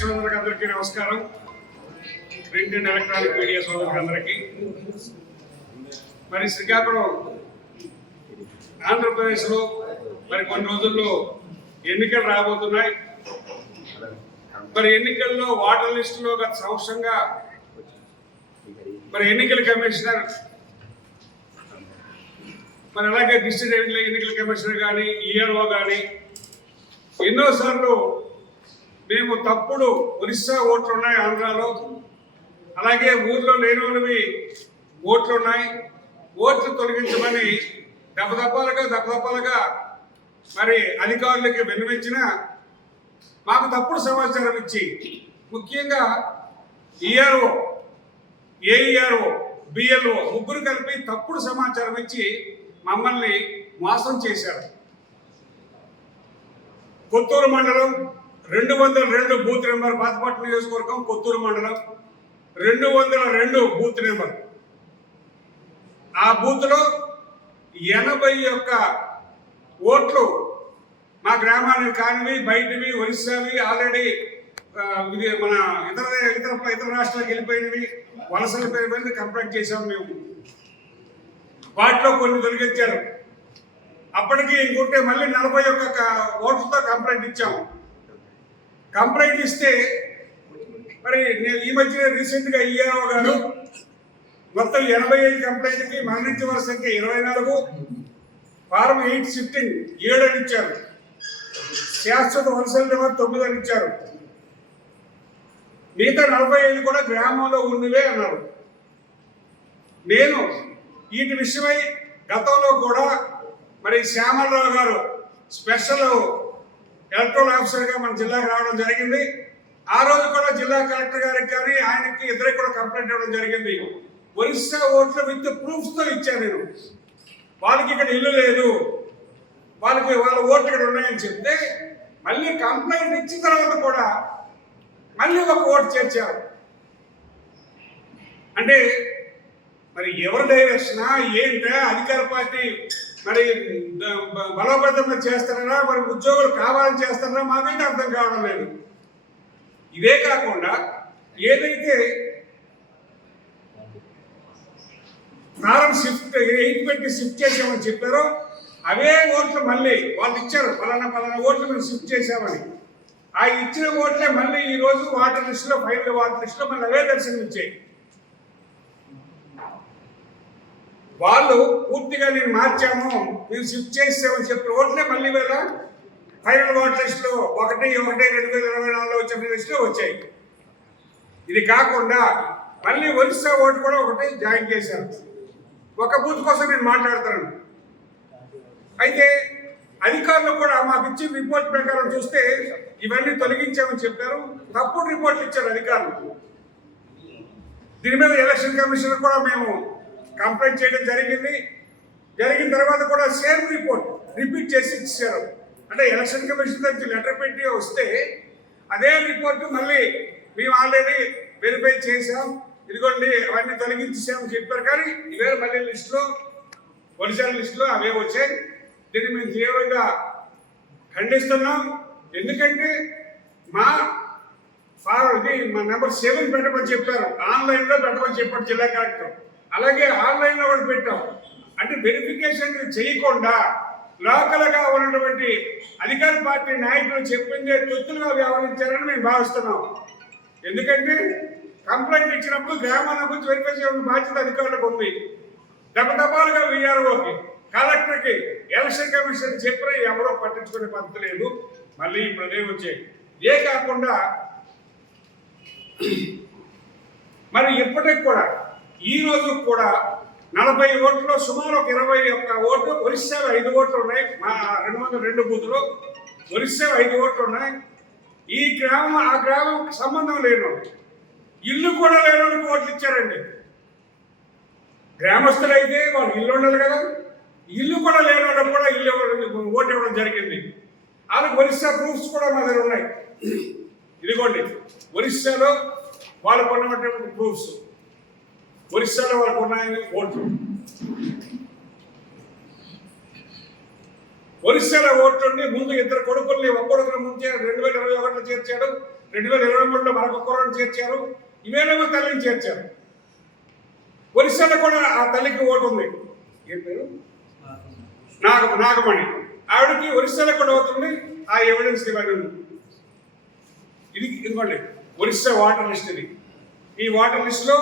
సోదరులకు అందరికీ నమస్కారం. ప్రింట్ అండ్ ఎలక్ట్రానిక్ మీడియా సోదరులకు అందరికీ. మరి శ్రీకాకుళం ఆంధ్రప్రదేశ్లో మరి కొన్ని రోజుల్లో ఎన్నికలు రాబోతున్నాయి. మరి ఎన్నికల్లో ఓటర్ లిస్టులో గత సంవత్సరంగా మరి ఎన్నికల కమిషనర్ మరి అలాగే డిస్ట్రిక్ట్ ఎన్నికల కమిషనర్ కానీ ఈఆర్ఓ కానీ ఎన్నోసార్లు మేము తప్పుడు ఒరిస్సా ఓట్లు ఉన్నాయి ఆంధ్రాలో, అలాగే ఊర్లో లేనివి ఓట్లు ఉన్నాయి, ఓట్లు తొలగించమని దెబ్బదప్పాలుగా మరి అధికారులకి విన్నవించిన మాకు తప్పుడు సమాచారం ఇచ్చి, ముఖ్యంగా ఈఆర్ఓ, ఏఈఆర్ఓ, బిఎల్ఓ ముగ్గురు కలిపి తప్పుడు సమాచారం ఇచ్చి మమ్మల్ని మోసం చేశారు. కొత్తూరు మండలం 202 బూత్ నెంబర్, పాతపట్నం నియోజకవర్గం కొత్తూరు మండలం 202 బూత్ నెంబర్. ఆ బూత్లో 81 ఓట్లు మా గ్రామానికి కానివి, బయటవి, ఒరిస్సావి, ఆల్రెడీ మన ఇతర రాష్ట్రాలకు వెళ్ళిపోయినవి, వలసలు పోయినవి కంప్లైంట్ చేశాం మేము. వాటిలో కొన్ని తొలగించారు. అప్పటికి ఇంకొంటే మళ్ళీ 41 ఓట్లతో కంప్లైంట్ ఇచ్చాము. కంప్లైంట్ ఇస్తే మరి ఈ మధ్య రీసెంట్గా ఈఆర్ఓ గారు మొత్తం 85 కంప్లైంట్కి మరణించవలసిన సంఖ్య 24, ఫారం 8 షిఫ్టింగ్ 7 అని ఇచ్చారు, శాశ్వత వలసల నెంబర్ 9 అని ఇచ్చారు. మిగతా 45 కూడా గ్రామంలో ఉన్నవే అన్నారు. నేను వీటి విషయమై గతంలో కూడా మరి శ్యామలరావు గారు స్పెషల్ ఎలక్టోరల్ ఆఫీసర్గా మన జిల్లాకు రావడం జరిగింది. ఆ రోజు కూడా జిల్లా కలెక్టర్ గారికి కానీ ఆయనకి ఇద్దరికి కూడా కంప్లైంట్ ఇవ్వడం జరిగింది. ఒరిస్సా ఓట్లు విత్ ప్రూఫ్స్తో ఇచ్చాను నేను. వాళ్ళకి ఇక్కడ ఇల్లు లేదు, వాళ్ళ ఓట్లు ఇక్కడ ఉన్నాయని చెప్తే మళ్ళీ కంప్లైంట్ ఇచ్చిన తర్వాత కూడా మళ్ళీ ఒక ఓటు చేర్చారు. అంటే మరి ఎవరి డైరెక్షనా ఏంటా? అధికార పార్టీ మరి బలోపేతం చేస్తారా, మరి ఉద్యోగులు కావాలని చేస్తారా, మాకైతే అర్థం కావడం లేదు. ఇదే కాకుండా ఏదైతే ఫారం 8 పెట్టి షిఫ్ట్ చేసామని చెప్పారో అవే ఓట్లు మళ్ళీ వాళ్ళు ఇచ్చారు, పలానా ఓట్లు మేము షిఫ్ట్ చేసామని. ఆ ఇచ్చిన ఓట్లే మళ్ళీ ఈరోజు వాటర్ లిస్టులో, ఫైనల్ వాటర్ లిస్టులో మళ్ళీ అవే దర్శనం ఇచ్చాయి. వాళ్ళు పూర్తిగా నేను మార్చాము, మేము షిఫ్ట్ చేసామని చెప్పిన ఓట్లే మళ్ళీ వేళ ఫైనల్ వాటర్ లిస్టులో 1/1/2024లో వచ్చిన లిస్టులో వచ్చాయి. ఇది కాకుండా మళ్ళీ ఒరిస్సా ఓటు కూడా ఒకటి జాయిన్ చేశారు. ఒక బూత్ కోసం నేను మాట్లాడుతున్నాను. అయితే అధికారులు కూడా మాకు ఇచ్చిన రిపోర్ట్ ప్రకారం చూస్తే ఇవన్నీ తొలగించామని చెప్పారు. తప్పుడు రిపోర్ట్లు ఇచ్చారు అధికారులు. దీని మీద ఎలక్షన్ కమిషనర్ కూడా మేము కంప్లైంట్ చేయడం జరిగిన తర్వాత కూడా సేమ్ రిపోర్ట్ రిపీట్ చేసి ఇచ్చారు. అంటే ఎలక్షన్ కమిషన్ నుంచి లెటర్ పెట్టి వస్తే అదే రిపోర్టు మళ్ళీ మేము ఆల్రెడీ వెరిఫై చేసాం, ఇదిగోండి అవన్నీ తొలగించామని చెప్పారు. కానీ ఇవే మళ్ళీ లిస్టులో, ఒరిజినల్ లిస్టులో అవే వచ్చాయి. దీన్ని మేము తీవ్రంగా ఖండిస్తున్నాం. ఎందుకంటే మా నెంబర్ 7 పెట్టమని చెప్పారు, ఆన్లైన్లో పెట్టమని చెప్పారు జిల్లా కలెక్టర్. అలాగే ఆన్లైన్లో కూడా పెట్టాం. అంటే వెరిఫికేషన్ చేయకుండా లోకల్గా ఉన్నటువంటి అధికార పార్టీ నాయకులు చెప్పిందే తొత్తులుగా వ్యవహరించారని మేము భావిస్తున్నాం. ఎందుకంటే కంప్లైంట్ ఇచ్చినప్పుడు గ్రామాల గురించి వెరిఫై చేయడం బాధ్యత అధికారులకు ఉంది. దెబ్బదప్పాలుగా వీఆర్ఓకి, కలెక్టర్కి, ఎలక్షన్ కమిషన్ చెప్పినా ఎవరో పట్టించుకునే పద్ధతి లేదు. మళ్ళీ ఇప్పుడు అదే వచ్చాయి. ఇదే కాకుండా మరి ఇప్పటికి కూడా ఈ రోజు కూడా 40 ఓట్లు సుమారు ఒక 21 ఓట్లు, ఒరిస్సా 5 ఓట్లు ఉన్నాయి. మా 202 బూతులు ఒరిస్సా 5 ఓట్లు ఉన్నాయి. ఈ గ్రామం ఆ గ్రామం సంబంధం లేను, ఇల్లు కూడా లేని ఓట్లు ఇచ్చారండి. గ్రామస్తులైతే వాళ్ళు ఇల్లు ఉండాలి కదా, ఇల్లు కూడా లేని వాళ్ళకి కూడా ఓటు ఇవ్వడం జరిగింది. వాళ్ళకి ఒరిస్సా ప్రూఫ్స్ కూడా మా దగ్గర ఉన్నాయి. ఇదిగోండి ఒరిస్సాలో వాళ్ళకు ఉన్నటువంటి ప్రూఫ్స్, ఒరిస్సాలో వాళ్ళకు ఉన్నాయని ఓట్లు. ఒరిస్సాలో ఓట్లుండి ముందు 2 కొడుకుల్ని ఒక్కొక్కరు ముందు 2021 ఒకటిలో చేర్చాడు, 2023లో మరొక కుర్రను చేర్చారు, ఇవేనేమో తల్లిని చేర్చారు. ఒరిస్సాలో కూడా ఆ తల్లికి ఓటు ఉంది. ఏం పేరు? నాగమణి. ఆవిడకి ఒరిస్సాలో కూడా అవుతుంది. ఆ ఎవిడెన్స్ ఇవన్నీ ఇది ఇదిగోండి ఒరిస్సా వాటర్ లిస్ట్. ఇది ఈ వాటర్ లిస్టులో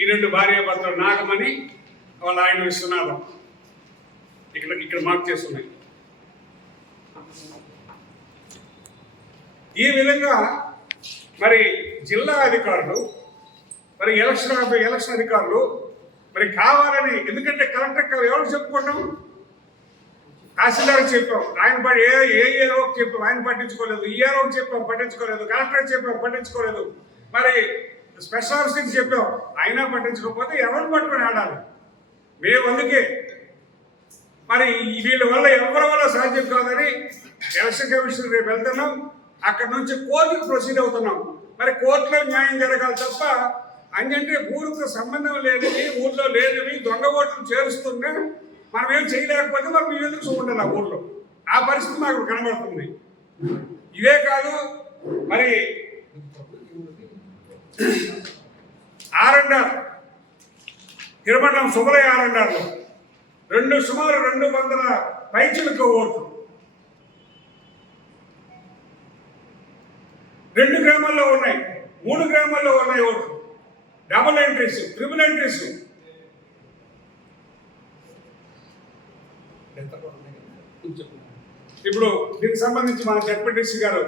ఈ 2 భార్యాభర్తలు నాగమణి వాళ్ళ ఆయన విశ్వనాథం ఇక్కడ మార్క్ చేస్తున్నాయి. ఈ విధంగా మరి జిల్లా అధికారులు మరి ఎలక్షన్ అధికారులు మరి కావాలని, ఎందుకంటే కలెక్టర్ ఎవరికి చెప్పుకుంటాం, తహసీల్దార్కి చెప్పాం, ఆయన ఏఓకి చెప్పాం, ఆయన పట్టించుకోలేదు, ఈఆర్ఓకి చెప్పాం పట్టించుకోలేదు, కలెక్టర్కి చెప్పాం పట్టించుకోలేదు, మరి స్పెషల్ ఆఫీసర్కి చెప్పాం అయినా పట్టించుకోకపోతే ఎవరు పట్టుకొని ఆడాలి. మేము అందుకే మరి వీళ్ళ వల్ల ఎవరి వల్ల సాధ్యం కాదని ఎలక్షన్ కమిషన్ రేపు వెళ్తున్నాం. అక్కడ నుంచి కోర్టుకు ప్రొసీడ్ అవుతున్నాం. మరి కోర్టులో న్యాయం జరగాలి తప్ప అంటే ఊరికి సంబంధం లేనివి, ఊర్లో లేనివి దొంగ ఓట్లు చేరుస్తుంటే మనం ఏం చేయలేకపోతే మరి మేము ఎందుకు చూడాలి ఆ ఊర్లో? ఆ పరిస్థితి మాకు కనబడుతుంది. ఇదే కాదు, మరి ఆర్ఎండ్ఆర్ తిరుమలం సుబలయ్య ఆర్ఎండ్ఆర్లో సుమారు 200 పైచులకు ఓట్లు 2 గ్రామాల్లో ఉన్నాయి, 3 గ్రామాల్లో ఉన్నాయి ఓట్లు. Double entries, triple entries. ఇప్పుడు దీనికి సంబంధించి మన జడ్పీటీసీ గారు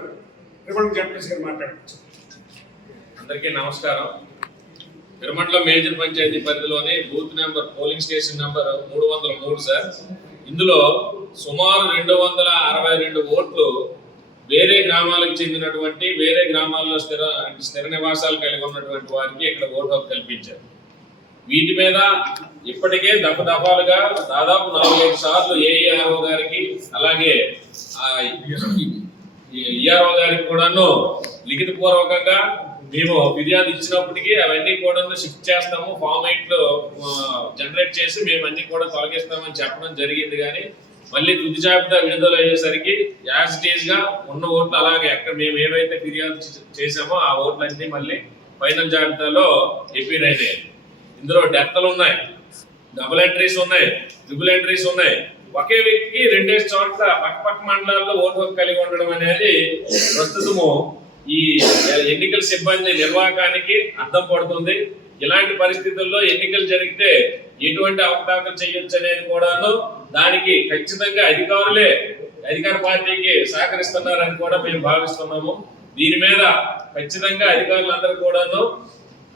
మాట్లాడచ్చు. అందరికీ నమస్కారం. తిరుమల మేజర్ పంచాయతీ పరిధిలోని booth number polling station number 303 sir. ఇందులో సుమారు 262 ఓట్లు వేరే గ్రామాలకు చెందినటువంటి, వేరే గ్రామాల్లో స్థిర నివాసాలు కలిగి ఉన్నటువంటి వారికి ఇక్కడ ఓటు హక్కు కల్పించారు. వీటి మీద ఇప్పటికే దఫాలుగా దాదాపు 4-5 సార్లు ఏఈఆర్ఓ గారికి అలాగే ఈఆర్ఓ గారికి కూడాను లిఖిత పూర్వకంగా మేము ఫిర్యాదు ఇచ్చినప్పటికీ అవన్నీ కూడా షిఫ్ట్ చేస్తాము, ఫామ్ 8లో జనరేట్ చేసి మేము అన్ని కూడా తొలగిస్తామని చెప్పడం జరిగింది. కానీ మళ్ళీ తుది జాబితా విడుదల అయ్యేసరికి యాజ్ ఇట్ ఈజ్ గా ఉన్న ఓట్లు అలాగే ఎక్కడ మేము ఏవైతే ఫిర్యాదు చేసామో ఆ ఓట్లన్నీ మళ్ళీ ఫైనల్ జాబితాలో ఎపీర్ అయినాయి. ఇందులో డెత్లు ఉన్నాయి, డబుల్ ఎంట్రీస్ ఉన్నాయి, ట్రిపుల్ ఎంట్రీస్ ఉన్నాయి. ఒకే వ్యక్తికి 2 చోట్ల పక్క మండలాల్లో ఓటు హక్కు కలిగి ఉండడం అనేది ప్రస్తుతము ఈ ఎన్నికల సిబ్బంది నిర్వాహకానికి అర్థం పడుతుంది. ఇలాంటి పరిస్థితుల్లో ఎన్నికలు జరిగితే ఎటువంటి అవకతవకలు చేయొచ్చు అనేది కూడాను దానికి ఖచ్చితంగా అధికార పార్టీకి సహకరిస్తున్నారని కూడా మేము భావిస్తున్నాము. దీని మీద ఖచ్చితంగా అధికారులందరూ కూడాను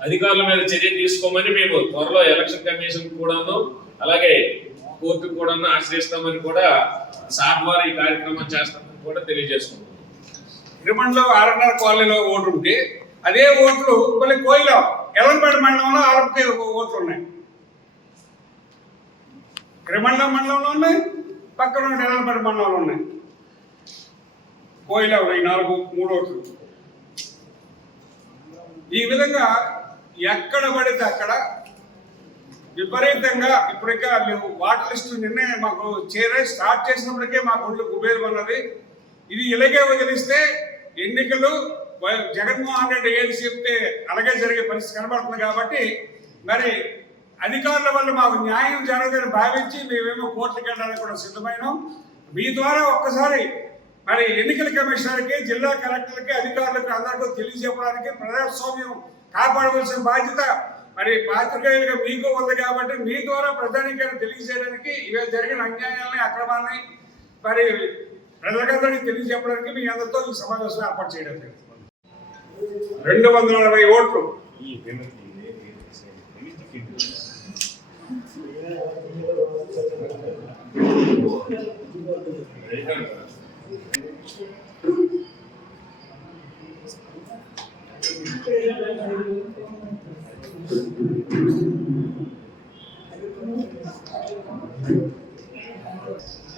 అధికారుల మీద చర్య తీసుకోమని మేము త్వరలో ఎలక్షన్ కమిషన్ కూడాను అలాగే కోర్టుకు కూడా ఆశ్రయిస్తామని కూడా సార్ వారు ఈ కార్యక్రమం చేస్తామని కూడా తెలియజేసుకుంటున్నాం. తిరుమలలో ఆర్ఎన్ఆర్ కాలనీలో ఓటు ఉంటే అదే ఓట్లు మళ్ళీ కోయిలో ఎల్లంపేట మండలంలో ఆలపతి ఓట్లు ఉన్నాయి. తిరుమల మండలంలో ఉన్నాయి, పక్కన ఉన్న ఎల్లంపేట మండలంలో ఉన్నాయి. కోయిలో ఉన్నాయి 3 ఓట్లు. ఈ విధంగా ఎక్కడ పడితే అక్కడ విపరీతంగా ఇప్పటికే వాటర్ లిస్టు నిన్నే మాకు స్టార్ట్ చేసినప్పటికే మాకు ఒళ్ళు కుబేరు ఉన్నది. ఇది ఇలాగే వదిలిస్తే ఎన్నికలు జగన్మోహన్ రెడ్డి ఏది చెప్తే అలాగే జరిగే పరిస్థితి కనబడుతుంది. కాబట్టి మరి అధికారుల వల్ల మాకు న్యాయం జరగదని భావించి మేమేమో కోర్టుకు వెళ్ళడానికి కూడా సిద్ధమైనాం. మీ ద్వారా ఒక్కసారి మరి ఎన్నికల కమిషనర్కి, జిల్లా కలెక్టర్కి, అధికారులకు అందరికీ తెలియజెప్పడానికి, ప్రజాస్వామ్యం కాపాడవలసిన బాధ్యత మరి పాత్రికేయులుగా మీకు ఉంది. కాబట్టి మీ ద్వారా ప్రజానికాన్ని తెలియజేయడానికి ఇవి జరిగిన అన్యాయాలని, అక్రమాలని మరి ప్రజలందరికీ తెలియజెప్పడానికి మీ అందరితో ఈ సమావేశం ఏర్పాటు చేయడం జరిగింది. 240 ఓట్లు.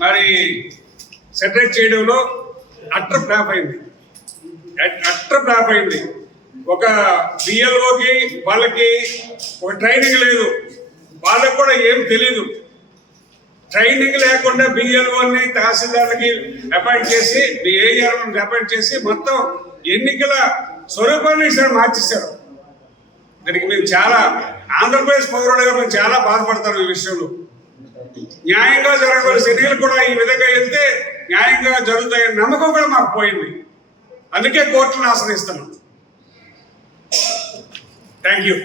మరి సెటరేట్ చేయడంలో అట్టర్ ఫ్లాప్ అయింది. ఒక బిఎల్ఓకి వాళ్ళకి ఒక ట్రైనింగ్ లేదు, వాళ్ళకు కూడా ఏం తెలీదు. ట్రైనింగ్ లేకుండా బిఎల్ఓని తహసీల్దార్లకి అపాయింట్ చేసి ఏఆర్ఓని అపాయింట్ చేసి మొత్తం ఎన్నికల స్వరూపాన్ని సార్ మార్చేశారు. దానికి మేము చాలా ఆంధ్రప్రదేశ్ పౌరులుగా మేము చాలా బాధపడతాం ఈ విషయంలో. న్యాయంగా జరగవలసిన ఎన్నికలు కూడా ఈ విధంగా వెళ్తే న్యాయంగా జరుగుతాయని నమ్మకం కూడా మాకు పోయింది. అందుకే కోర్టును ఆశ్రయిస్తున్నాం. Thank you.